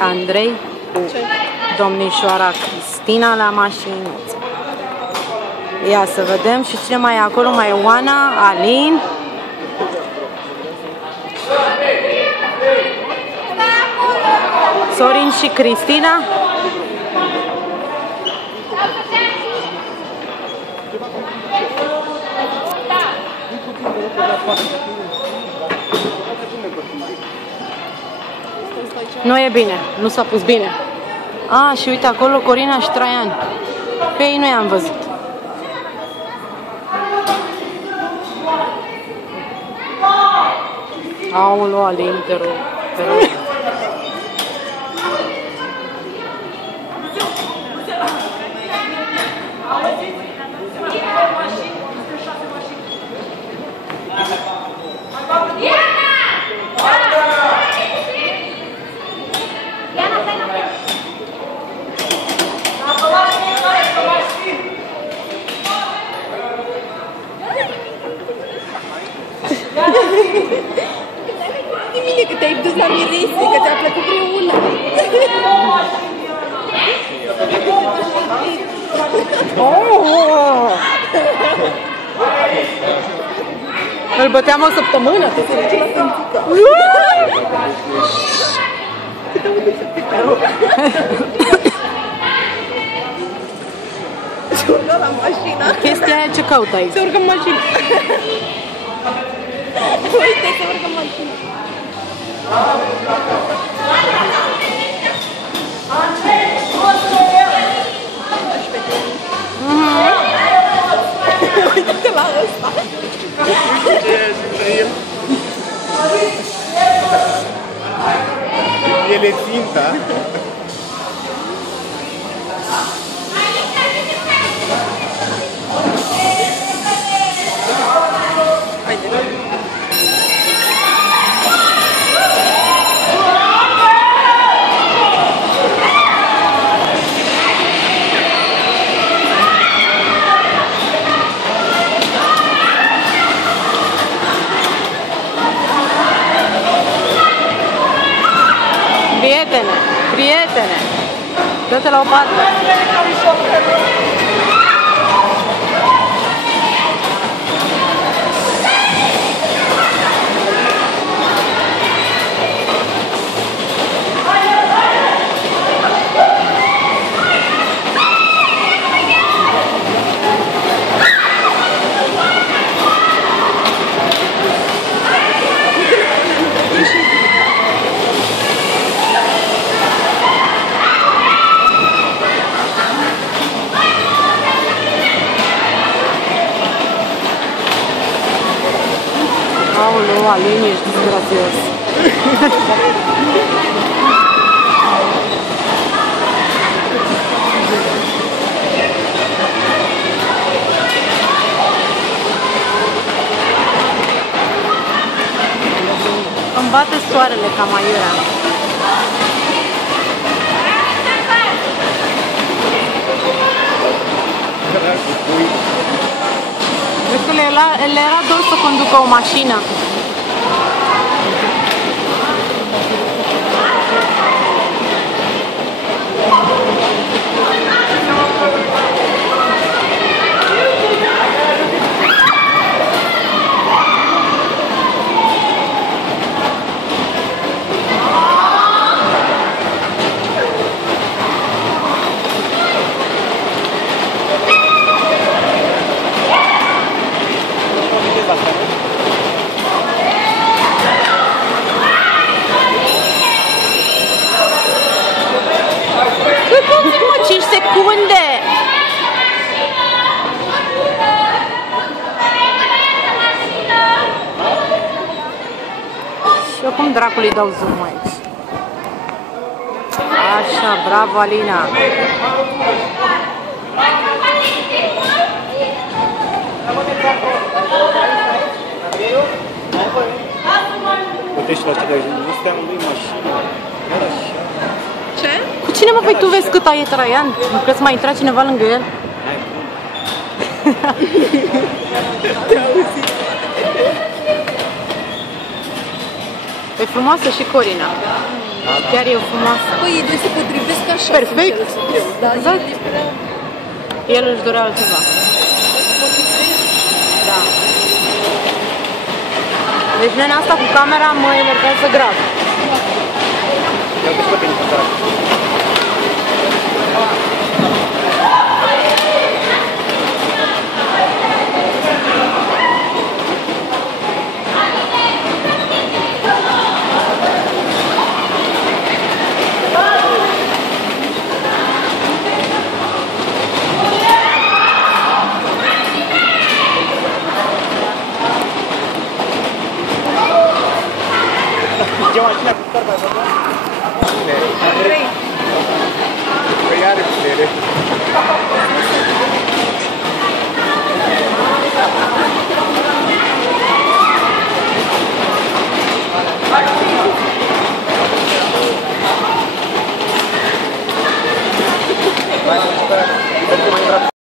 Andrei cu domnișoara Cristina la mașinuță. Ia să vedem și cine mai e acolo, mai e Oana, Alin. Sorin și Cristina. Nu e bine, nu s-a pus bine. Și uite acolo Corina și Traian. Pe ei nu i-am văzut. Aoleu, Alin, te rog, te rog. Bine că te-ai dus la miresie, că ți-a plăcut preula. Îl băteam o săptămână. Te se duce la tântică. Se urcă la mașină. Chestia aia ce caută aici? Se urcă în mașină. Uite, se urcă în mașină. Uite-te la ăsta. El e ținta. Prietene, prietene, dă-te la o parte. Aoleu, Alin, ești disgrațios. Îmi bate soarele ca maiurea. Vezi că le era dor să conducă o mașină. Puțin, mă, 5 secunde! Și eu cum dracului dau zoom aici? Așa, bravo, Alina! Puteți la cele nu stea în lui mașină. Ce? Cu cine mă? Păi tu vezi cât e Traian? Nu crezi mai intra cineva lângă el? Te auzi. E frumoasă și Corina. Chiar e frumoasă. Păi, ei doi se potrivesc așa. Perfect. sincer să fiu, dar Exact. el e prea... El își dorea altceva. Da. Deci nene, asta cu camera mă enervează grav. Eu am pe niște. Ce mașina cu scarpa asta? Trei. Păi are